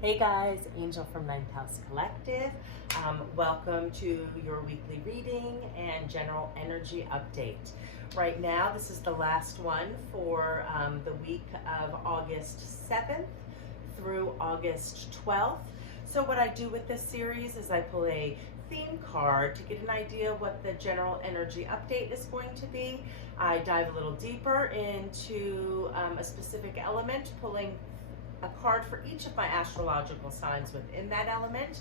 Hey guys, Angel from Ninth House Collective. Welcome to your weekly reading and general energy update. Right now, this is the last one for the week of August 7th through August 12th. So what I do with this series is I pull a theme card to get an idea of what the general energy update is going to be. I dive a little deeper into a specific element, pulling a card for each of my astrological signs within that element,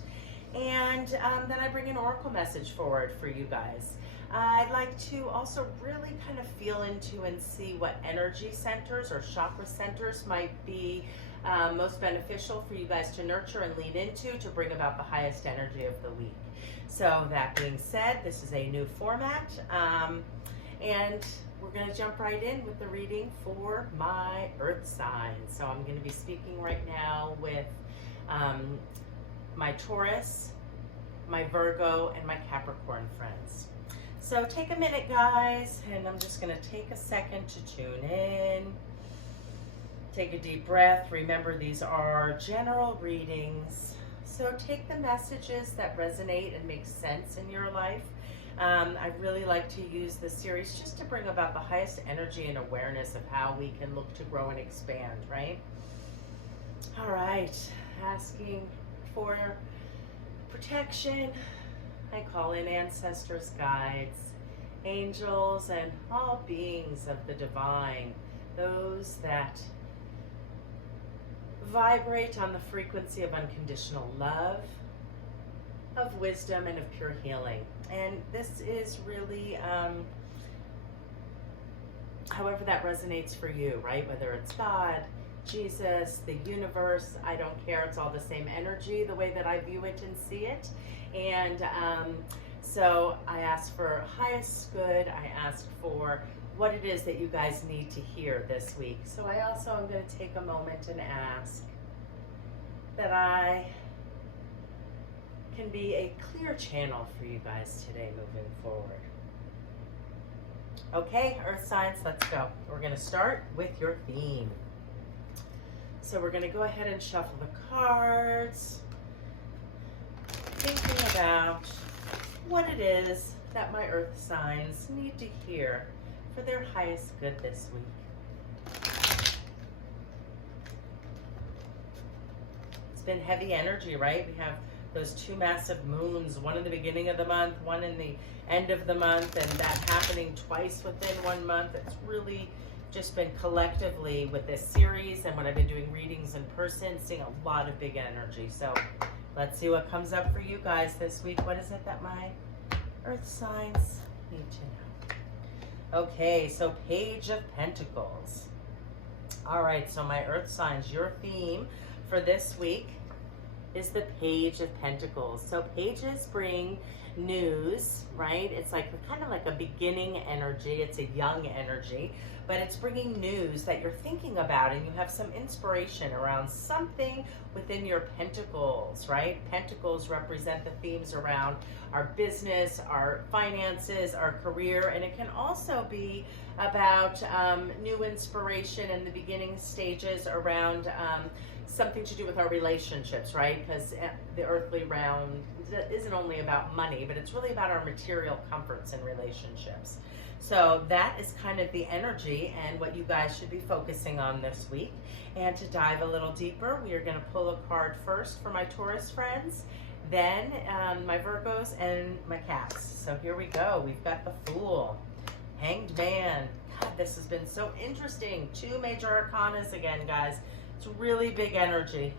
and then I bring an oracle message forward for you guys. I'd like to also really kind of feel into and see what energy centers or chakra centers might be most beneficial for you guys to nurture and lean into to bring about the highest energy of the week. So that being said, this is a new format, and we're going to jump right in with the reading for my earth sign. So I'm going to be speaking right now with my Taurus, my Virgo, and my Capricorn friends. So take a minute, guys, and I'm just going to take a second to tune in. Take a deep breath. Remember, these are general readings. So take the messages that resonate and make sense in your life. I really like to use this series just to bring about the highest energy and awareness of how we can look to grow and expand, right? All right, asking for protection. I call in ancestors, guides, angels, and all beings of the divine, those that vibrate on the frequency of unconditional love, of wisdom, and of pure healing. And this is really however that resonates for you, right? Whether it's God, Jesus, the universe, I don't care. It's all the same energy, the way that I view it and see it. And so I ask for highest good. I ask for what it is that you guys need to hear this week. So I also am going to take a moment and ask that I can be a clear channel for you guys today moving forward. Okay, earth signs, let's go. We're going to start with your theme. So we're going to go ahead and shuffle the cards, thinking about what it is that my earth signs need to hear for their highest good this week. It's been heavy energy, right? We have those two massive moons, one in the beginning of the month, one in the end of the month, and that happening twice within 1 month. It's really just been collectively with this series and when I've been doing readings in person, seeing a lot of big energy. So let's see what comes up for you guys this week. What is it that my earth signs need to know? Okay, so Page of Pentacles. All right, so my earth signs, your theme for this week is the Page of Pentacles. So pages bring news, right? It's like kind of like a beginning energy. It's a young energy, but it's bringing news that you're thinking about, and you have some inspiration around something within your pentacles, right? Pentacles represent the themes around our business, our finances, our career, and it can also be about new inspiration in the beginning stages around something to do with our relationships, right? Because the earthly realm isn't only about money, but it's really about our material comforts and relationships. So that is kind of the energy and what you guys should be focusing on this week. And to dive a little deeper, we are going to pull a card first for my Taurus friends, then my Virgos and my Caps. So here we go. We've got the Fool, Hanged Man. God, this has been so interesting. Two major arcanas again, guys. It's really big energy.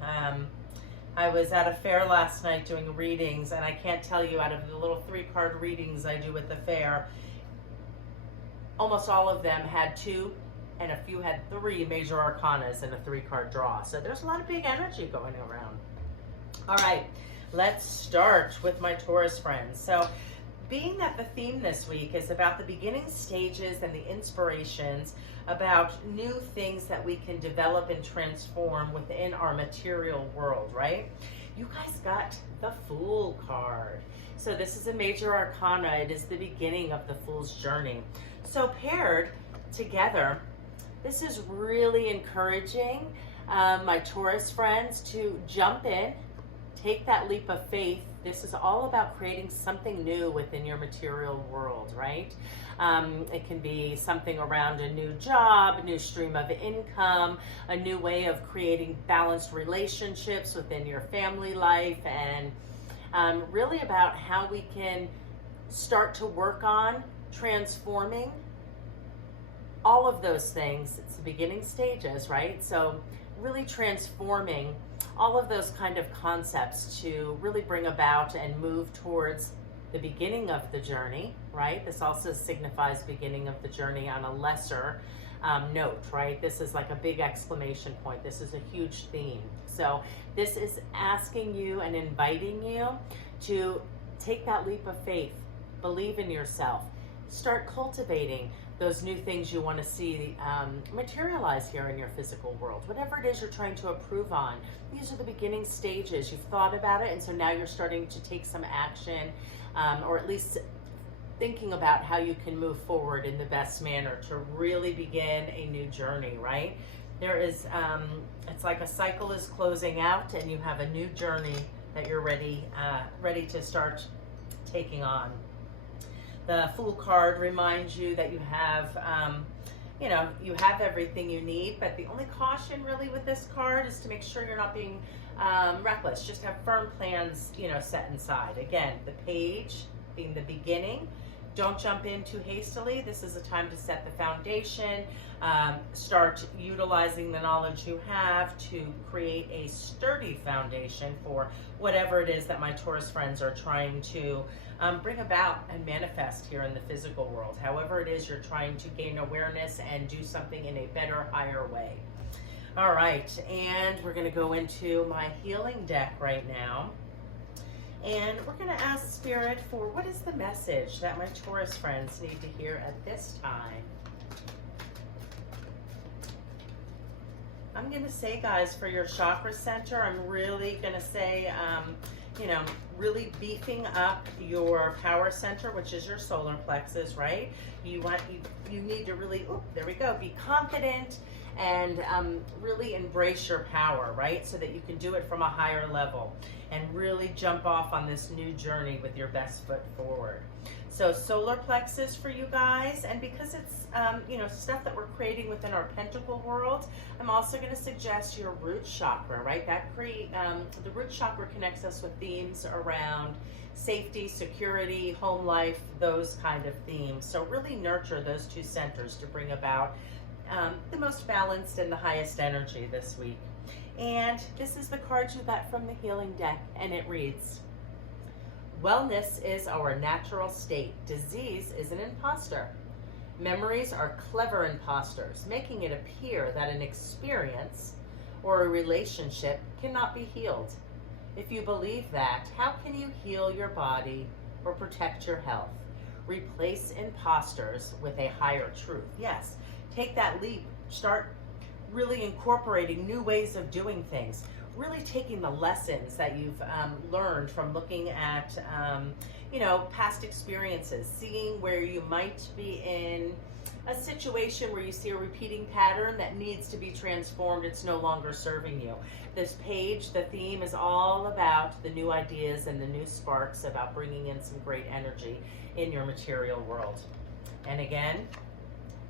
I was at a fair last night doing readings, and I can't tell you, out of the little 3-card readings I do with the fair, almost all of them had 2 and a few had 3 major arcanas in a 3-card draw. So there's a lot of big energy going around. All right, let's start with my Taurus friends. So being that the theme this week is about the beginning stages and the inspirations about new things that we can develop and transform within our material world, right? You guys got the Fool card. So this is a major arcana. It is the beginning of the Fool's journey. So paired together, this is really encouraging my Taurus friends, to jump in, take that leap of faith. This is all about creating something new within your material world, right? It can be something around a new job, a new stream of income, a new way of creating balanced relationships within your family life, and really about how we can start to work on transforming all of those things. It's the beginning stages, right? So really transforming all of those kind of concepts to really bring about and move towards the beginning of the journey, right? This also signifies beginning of the journey on a lesser note, right? This is like a big exclamation point. This is a huge theme. So this is asking you and inviting you to take that leap of faith, believe in yourself, start cultivating those new things you want to see materialize here in your physical world. Whatever it is you're trying to improve on, these are the beginning stages. You've thought about it, and so now you're starting to take some action, or at least thinking about how you can move forward in the best manner to really begin a new journey, right? There is, it's like a cycle is closing out, and you have a new journey that you're ready to start taking on. The Fool card reminds you that you have, you have everything you need, but the only caution really with this card is to make sure you're not being reckless. Just have firm plans, set inside. Again, the page being the beginning. Don't jump in too hastily. This is a time to set the foundation, start utilizing the knowledge you have to create a sturdy foundation for whatever it is that my Taurus friends are trying to bring about and manifest here in the physical world. However it is you're trying to gain awareness and do something in a better, higher way. All right, and we're going to go into my healing deck right now. And we're going to ask Spirit for what is the message that my Taurus friends need to hear at this time. I'm going to say, guys, for your chakra center, I'm really going to say, really beefing up your power center, which is your solar plexus, right? You need to really, there we go, be confident and really embrace your power, right? So that you can do it from a higher level and really jump off on this new journey with your best foot forward. So solar plexus for you guys, and because it's stuff that we're creating within our pentacle world, I'm also going to suggest your root chakra, right? The root chakra connects us with themes around safety, security, home life, those kind of themes. So really nurture those two centers to bring about the most balanced and the highest energy this week. And this is the card you got from the healing deck, and it reads, wellness is our natural state. Disease is an imposter. Memories are clever imposters, making it appear that an experience or a relationship cannot be healed. If you believe that, how can you heal your body or protect your health? Replace imposters with a higher truth. Yes, take that leap. Start really incorporating new ways of doing things. Really taking the lessons that you've learned from looking at, past experiences, seeing where you might be in a situation where you see a repeating pattern that needs to be transformed. It's no longer serving you. This page, the theme is all about the new ideas and the new sparks about bringing in some great energy in your material world. And again,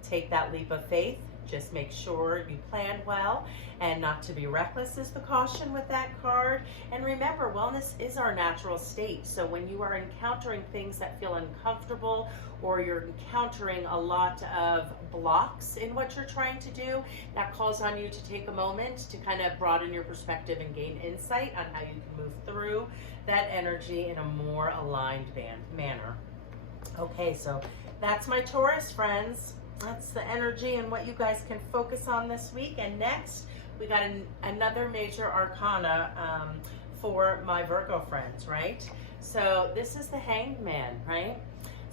take that leap of faith. Just make sure you plan well and not to be reckless is the caution with that card. And remember, wellness is our natural state. So when you are encountering things that feel uncomfortable, or you're encountering a lot of blocks in what you're trying to do, that calls on you to take a moment to kind of broaden your perspective and gain insight on how you can move through that energy in a more aligned manner. Okay, so that's my Taurus friends. That's the energy and what you guys can focus on this week. And next, we got another major arcana for my Virgo friends, right? So this is the Hanged Man, right?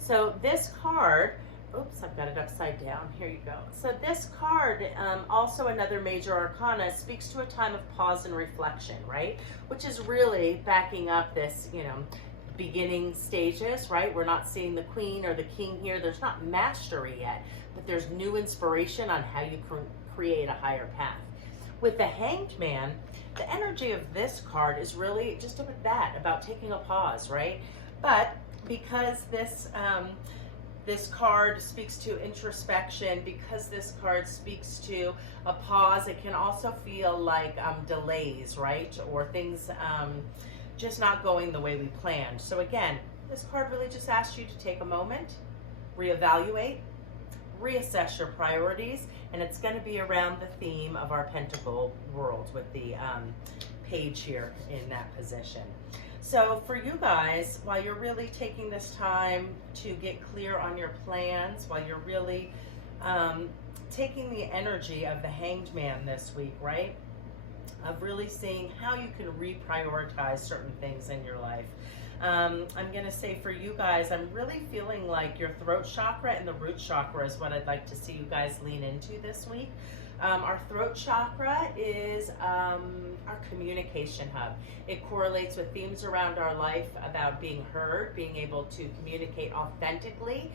So this card, oops, I've got it upside down. Here you go. So this card, also another major arcana, speaks to a time of pause and reflection, right? Which is really backing up this, beginning stages, right? We're not seeing the queen or the king here. There's not mastery yet, but there's new inspiration on how you create a higher path. With the Hanged Man, the energy of this card is really just about that, about taking a pause, right? But because this card speaks to introspection, because this card speaks to a pause, it can also feel like delays, right? Or things just not going the way we planned. So again, this card really just asks you to take a moment, reevaluate, reassess your priorities, and it's going to be around the theme of our Pentacle world with the page here in that position. So for you guys, while you're really taking this time to get clear on your plans, while you're really taking the energy of the Hanged Man this week, right? Of really seeing how you can reprioritize certain things in your life. I'm going to say for you guys, I'm really feeling like your throat chakra and the root chakra is what I'd like to see you guys lean into this week. Our throat chakra is our communication hub. It correlates with themes around our life about being heard, being able to communicate authentically,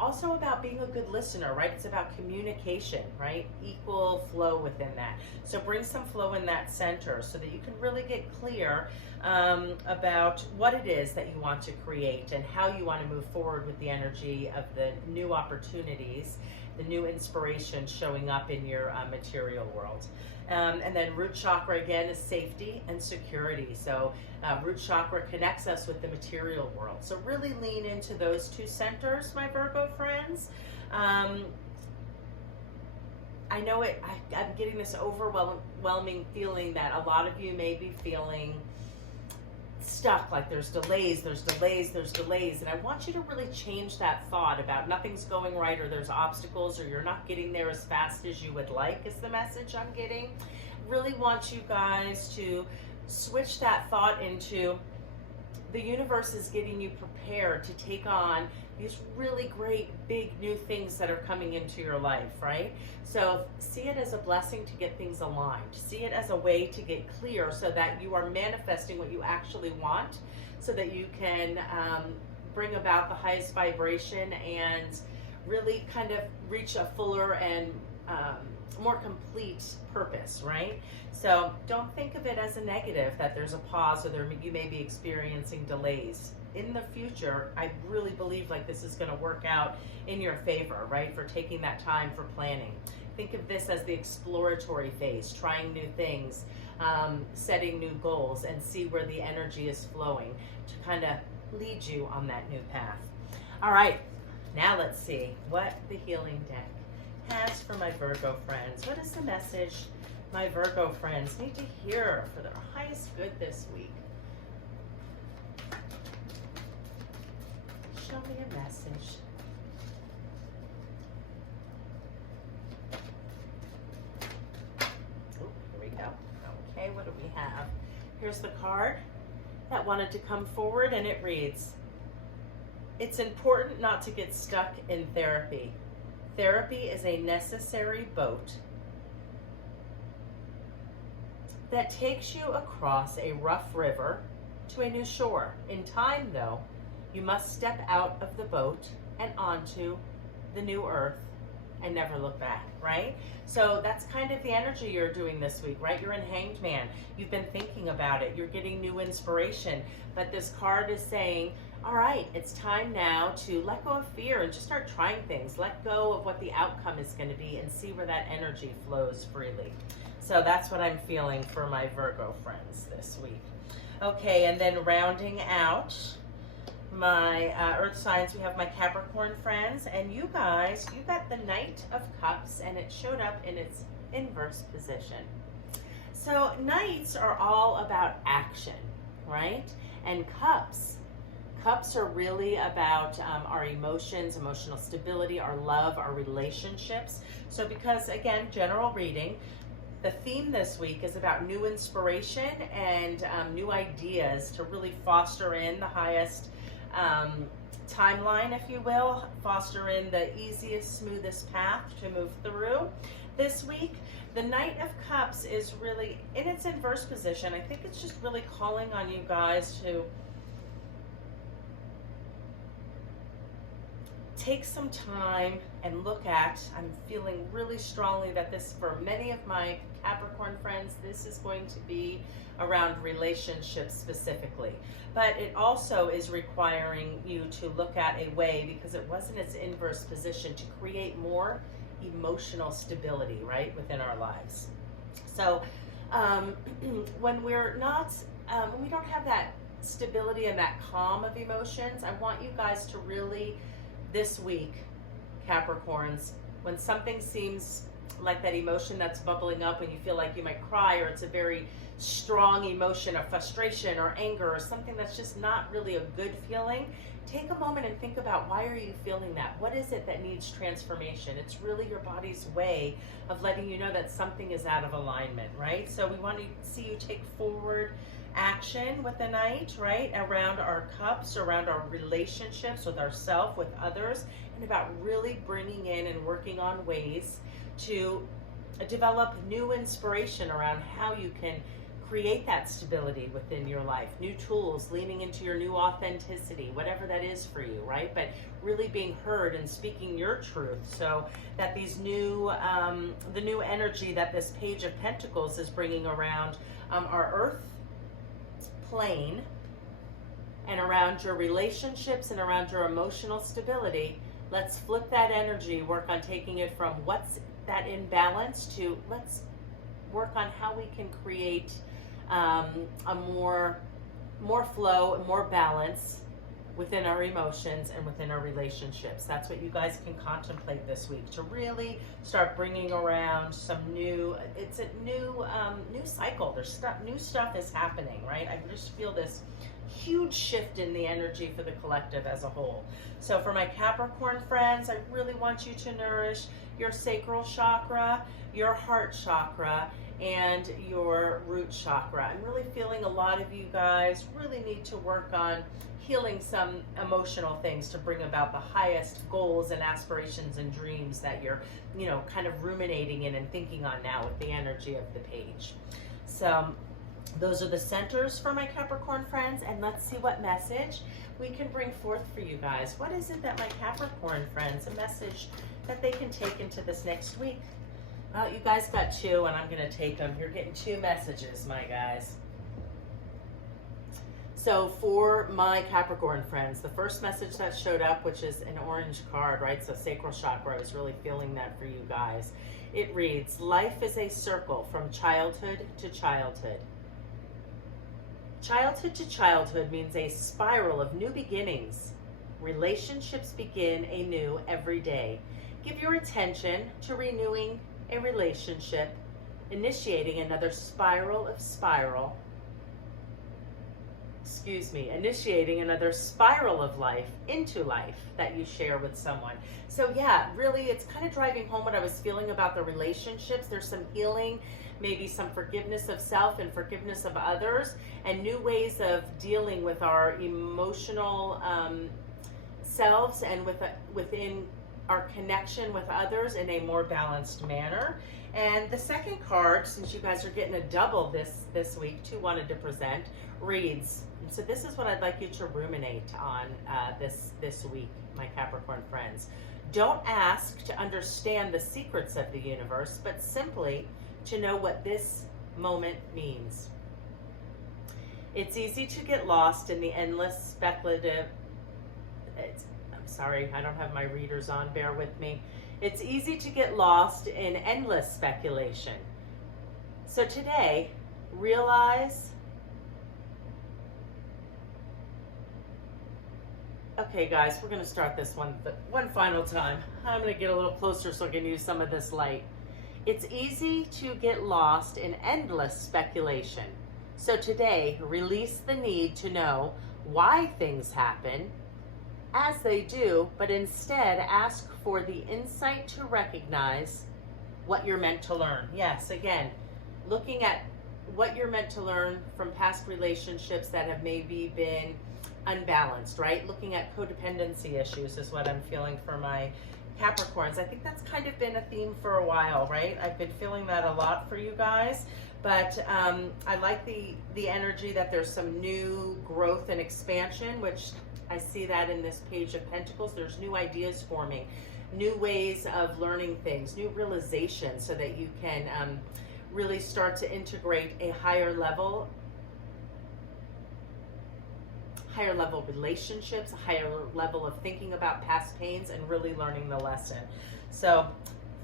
also about being a good listener, right? It's about communication, right? Equal flow within that. So bring some flow in that center so that you can really get clear about what it is that you want to create and how you want to move forward with the energy of the new opportunities, the new inspiration showing up in your material world. And then root chakra again is safety and security. So root chakra connects us with the material world. So really lean into those two centers, my Virgo friends. I know I'm getting this overwhelming feeling that a lot of you may be feeling stuck, like there's delays, and I want you to really change that thought about nothing's going right, or there's obstacles, or you're not getting there as fast as you would like, is the message I'm getting. Really want you guys to switch that thought into the universe is getting you prepared to take on these really great big new things that are coming into your life, right? So see it as a blessing to get things aligned. See it as a way to get clear so that you are manifesting what you actually want, so that you can bring about the highest vibration and really kind of reach a fuller and more complete purpose, right? So don't think of it as a negative that there's a pause or you may be experiencing delays. In the future, I really believe like this is going to work out in your favor, right? For taking that time for planning. Think of this as the exploratory phase, trying new things, setting new goals, and see where the energy is flowing to kind of lead you on that new path. All right, now let's see what the healing deck has for my Virgo friends. What is the message my Virgo friends need to hear for their highest good this week? Show me a message. Oh, here we go. Okay, what do we have? Here's the card that wanted to come forward, and it reads, "It's important not to get stuck in therapy. Therapy is a necessary boat that takes you across a rough river to a new shore. In time, though, you must step out of the boat and onto the new earth and never look back," right? So that's kind of the energy you're doing this week, right? You're in Hanged Man. You've been thinking about it. You're getting new inspiration. But this card is saying, all right, it's time now to let go of fear and just start trying things. Let go of what the outcome is going to be and see where that energy flows freely. So that's what I'm feeling for my Virgo friends this week. Okay, and then rounding out my earth signs, we have my Capricorn friends, and you guys, you got the Knight of Cups, and it showed up in its inverse position. So knights are all about action, right? And cups are really about our emotions, emotional stability, our love, our relationships. So because, again, general reading, the theme this week is about new inspiration and new ideas to really foster in the highest timeline, if you will, foster in the easiest, smoothest path to move through this week. The Knight of Cups is really in its inverse position. I think it's just really calling on you guys to take some time and look at, I'm feeling really strongly that this, for many of my Capricorn friends, this is going to be around relationships specifically. But it also is requiring you to look at a way, because it was in its inverse position, to create more emotional stability, right, within our lives. So when we're not, when we don't have that stability and that calm of emotions, I want you guys to really, this week, Capricorns, when something seems like that emotion that's bubbling up and you feel like you might cry, or it's a very strong emotion of frustration or anger or something that's just not really a good feeling, take a moment and think about, why are you feeling that? What is it that needs transformation? It's really your body's way of letting you know that something is out of alignment, right? So we want to see you take forward action with the night, right, around our cups, around our relationships with ourselves, with others, and about really bringing in and working on ways to develop new inspiration around how you can create that stability within your life, new tools, leaning into your new authenticity, whatever that is for you, right? But really being heard and speaking your truth, so that these new, the new energy that this Page of Pentacles is bringing around our earth plane and around your relationships and around your emotional stability, let's flip that energy, work on taking it from what's that imbalance to let's work on how we can create a more flow and more balance within our emotions and within our relationships. That's what you guys can contemplate this week, to really start bringing around some new, it's a new cycle. There's new stuff is happening, right? I just feel this huge shift in the energy for the collective as a whole. So for my Capricorn friends, I really want you to nourish your sacral chakra, your heart chakra, and your root chakra. I'm really feeling a lot of you guys really need to work on healing some emotional things to bring about the highest goals and aspirations and dreams that you're, you know, kind of ruminating in and thinking on now with the energy of the page. So those are the centers for my Capricorn friends, and let's see what message we can bring forth for you guys. What is it that my Capricorn friends, a message that they can take into this next week? Well, you guys got two, and I'm going to take them. You're getting two messages, my guys. So for my Capricorn friends, the first message that showed up, which is an orange card, right? So sacral chakra, I was really feeling that for you guys. It reads, life is a circle from childhood to childhood. Childhood to childhood means a spiral of new beginnings. Relationships begin anew every day. Give your attention to renewing a relationship, initiating another initiating another spiral of life into life that you share with someone. So yeah, really it's kind of driving home what I was feeling about the relationships. There's some healing, maybe some forgiveness of self and forgiveness of others, and new ways of dealing with our emotional selves and within our connection with others in a more balanced manner. And the second card, since you guys are getting a double this week, two wanted to present, reads, and so this is what I'd like you to ruminate on this week, my Capricorn friends. Don't ask to understand the secrets of the universe, but simply to know what this moment means. It's easy to get lost in the endless speculative, I'm sorry, I don't have my readers on, bear with me. It's easy to get lost in endless speculation. So today, realize, okay guys, we're gonna start this one final time. I'm gonna get a little closer so I can use some of this light. It's easy to get lost in endless speculation. So today, release the need to know why things happen as they do, but instead ask for the insight to recognize what you're meant to learn. Yes, again, looking at what you're meant to learn from past relationships that have maybe been unbalanced, right? Looking at codependency issues is what I'm feeling for my Capricorns. I think that's kind of been a theme for a while, right? I've been feeling that a lot for you guys, but I like the energy that there's some new growth and expansion, which I see that in this Page of Pentacles. There's new ideas forming, new ways of learning things, new realizations, so that you can really start to integrate a higher level relationships, a higher level of thinking about past pains, and really learning the lesson. So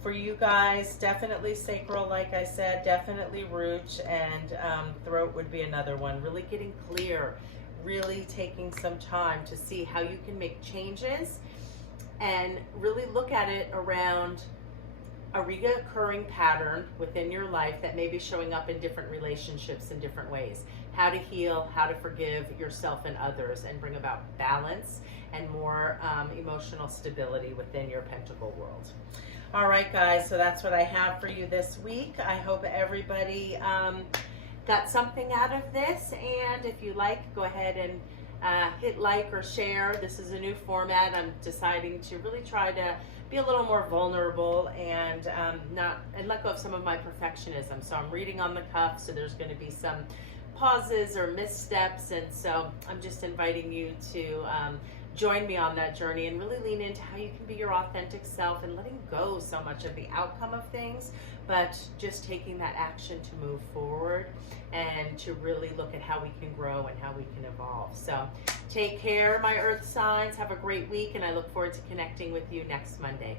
for you guys, definitely sacral, like I said, definitely root, and throat would be another one. Really getting clear, really taking some time to see how you can make changes and really look at it around a reoccurring pattern within your life that may be showing up in different relationships in different ways. How to heal, how to forgive yourself and others, and bring about balance and more emotional stability within your pentacle world. All right, guys, so that's what I have for you this week. I hope everybody got something out of this, and if you like, go ahead and hit like or share. This is a new format. I'm deciding to really try to be a little more vulnerable and let go of some of my perfectionism. So I'm reading on the cuff, so there's going to be some pauses or missteps, and so I'm just inviting you to join me on that journey and really lean into how you can be your authentic self and letting go so much of the outcome of things, but just taking that action to move forward and to really look at how we can grow and how we can evolve. So take care, my earth signs. Have a great week, and I look forward to connecting with you next Monday.